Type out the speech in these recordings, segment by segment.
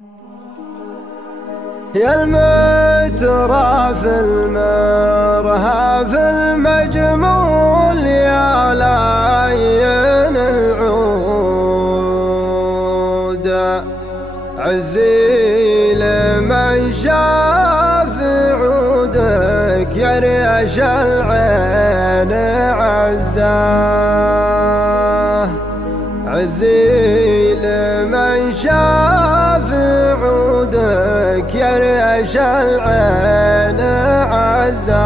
يا المترف المرهف المجمول يا لعين العود عزي لمن شاف عودك يا ريش العين عزاه عزي لمن شاف عودك يا ريش العين عزاه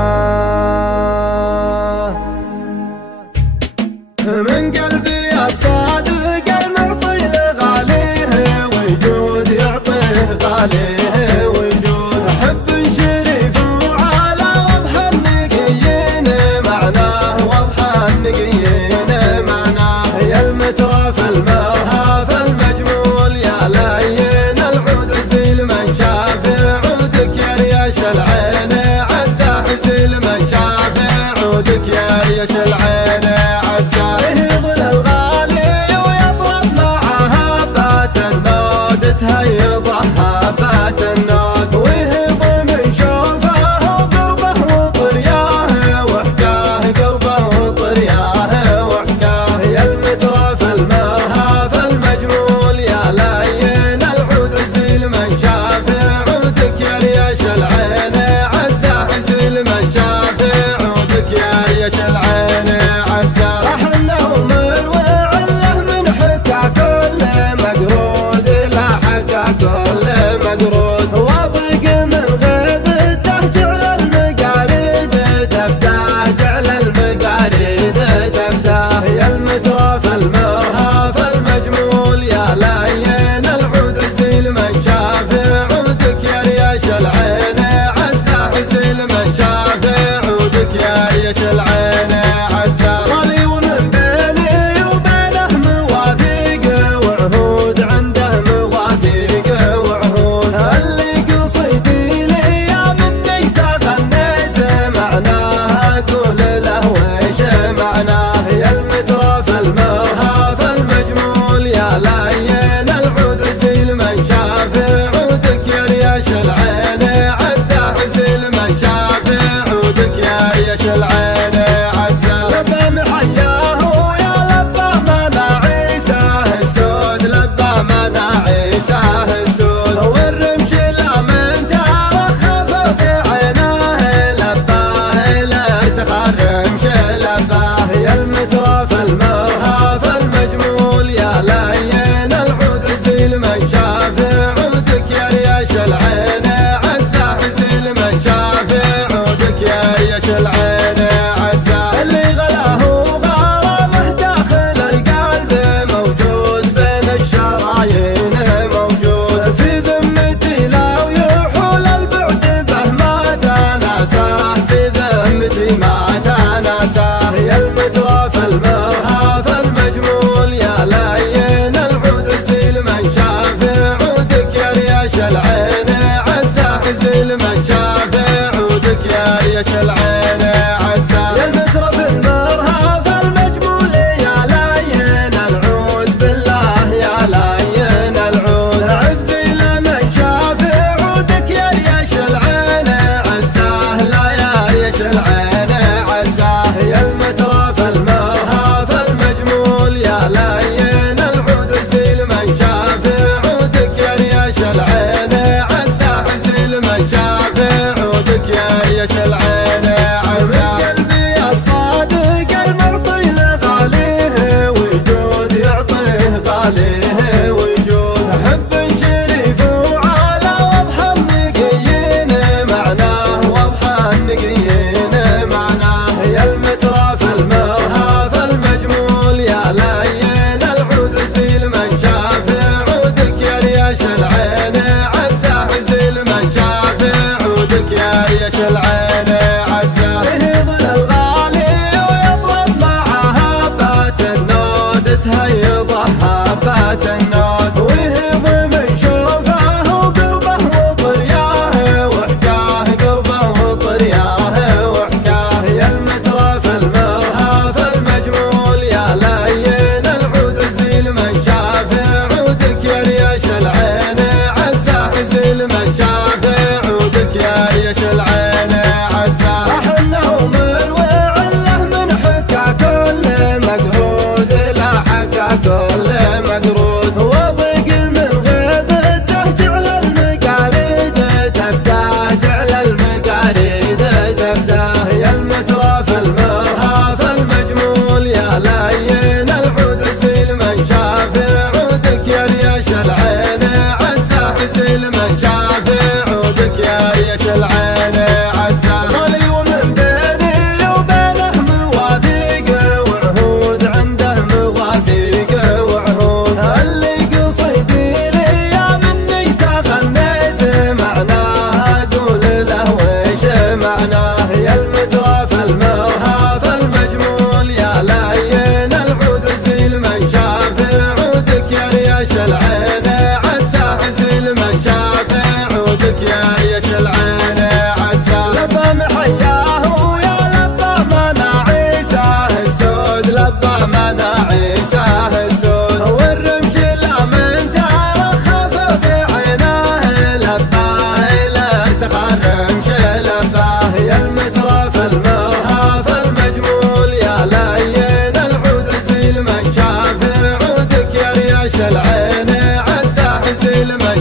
من قلبي الصادق المعطي لغاليه وجود يعطيه غاليه وجود حب شريف وعلى وضح النقيين معناه وضح النقيين معناه يا المترف المرهف المجمول يا لين العود عزي لمن شاف عودك يا ريش العين عزاه عزي لمن شاف عودك يا ريش العين عزاه يهضل الغالي ويطرب معها بات النود تهيضها بات النود ويهض من شوفه وقربه وطرياه وحكاه قربه وطرياه وحكاه يا المترف المرهف المجمول يا لين العود عزي لمن شاف عودك يا ريش العين عزاه عزي لمن شاف عودك يا ريش العين عزاه رحنا ومروي عله من حكى كل مقرود لا حكى كل مقرود وضيق من غيبته جعل المقاريد تفتح جعل المقاريد تفتح يا المترف المرهف المجمول يا لين العود عزي لمن شاف عودك يا ريش العين عزاه عزي لمن شاف عودك يا ريش العين عزاه ولي ومن بيني وبينه مواثيق وعهود عنده مواثيق وعهود اللي قصيدي لي يا مني تغنيت معناه اقول له ويش معناه يا المترف المرهف المجمول يا لين العود عزي لمن شاف عودك يا ريش العين عزاه عزي لمن شاف عودك يا ريش العين عزاه لبى محياه يا لبى مناعيسه السود لبى مناعيسه السود والرمش لا من ترخى فوق عيناه لباه لا ارتخى الرمش لباه يا المترف المرهف المجمول يا لين العود عزي لمن شاف عودك يا ريش العين عزاه عزي لمن شاف عودك يا ريش العين عزاه اللي غلاه وغرامه داخل القلب موجود بين الشرايين موجود في ذمتي لو يحول البعد به ما تناساه في ذمتي ما تناساه يا المترف المرهف المجمول يا لين العود عزي لمن شاف عودك يا ريش العين عزاه عزي لمن شاف عودك يا ريش العين عزاه يا المترف المرهف المجمول يا لين العود بالله يا لين العود عزي لمن شاف عودك يا ريش العين عزاه لا يا ريش العين عزاه يا المترف المرهف المجمول يا لين العود عزي لمن شاف عودك يا ريش العين عزاه عزي لمن شاف عودك يا ريش العين عزاه من قلبي الصادق المعطي لغاليه وجود يعطيه غاليه وجود حب شريف وعلى وضح النقيين معناه وضح النقيين معناه يا المترف المرهف المجمول يا لين العود عزي لمن شاف عودك يا ريش العين عزاه عزي لمن شاف عودك يا ريش العين عزاه يهضل الغالي ويطرب معها بات النود تهيضها بات النود ويهض من شوفه وقربه وطرياه وحكاه قربه وطرياه وحكاه يا المترف المرهف المجمول يا لين العود عزي لمن شاف عودك يا ريش العين عزاه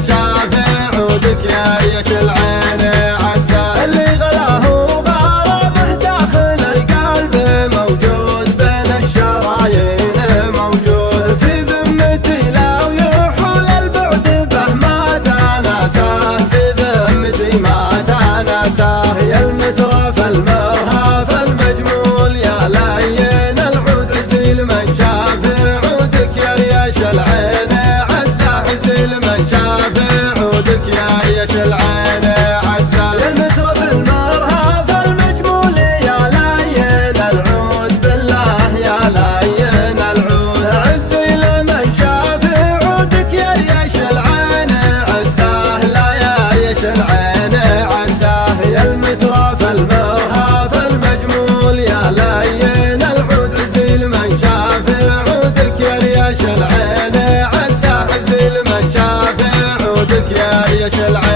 من شاف عودك يا ريش العين عزة. اللي غلاه وغرابه داخل القلب موجود بين الشرايين موجود في ذمتي لو يحول البعد به ما تناساه في ذمتي ما تناساه. يا المترف المرهف المجمول يا لين العود عزيل من شاف عودك يا ريش العين عزة. عزيل من شاف عودك يا ريش العين عزة. يا المترف المرهف المجمول يا لين العود بالله يا لين العود عزيل من شاف عودك يا ريش العين عزة. لا يا ريش العين عزة. يا المترف المرهف المجمول يا لين العود عزيل من شاف عودك يا ريش العين عزة. عزيل من شاف عودك يا ريش العين